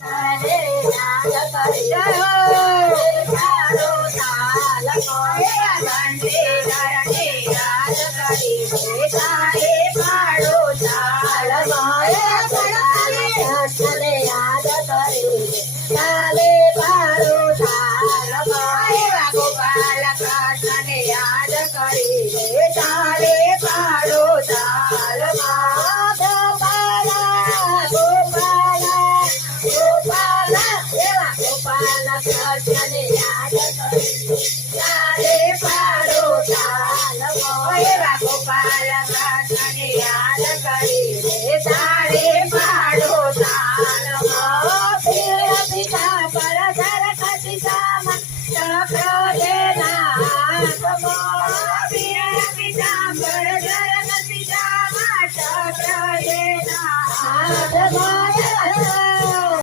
તારે યાદ કરી જય હો તારો તાલ કોયા બંને કરને યાદ કરી તારે પાડો તાલ માયા કૃષ્ણને યાદ કરી તાલે પાડો તાલ માયા ગોપાલ કૃષ્ણને યાદ કરી તાલે પાડો તાલ ગોપાલ ગોપાલ એવા ગોપાલ કૃષ્ણને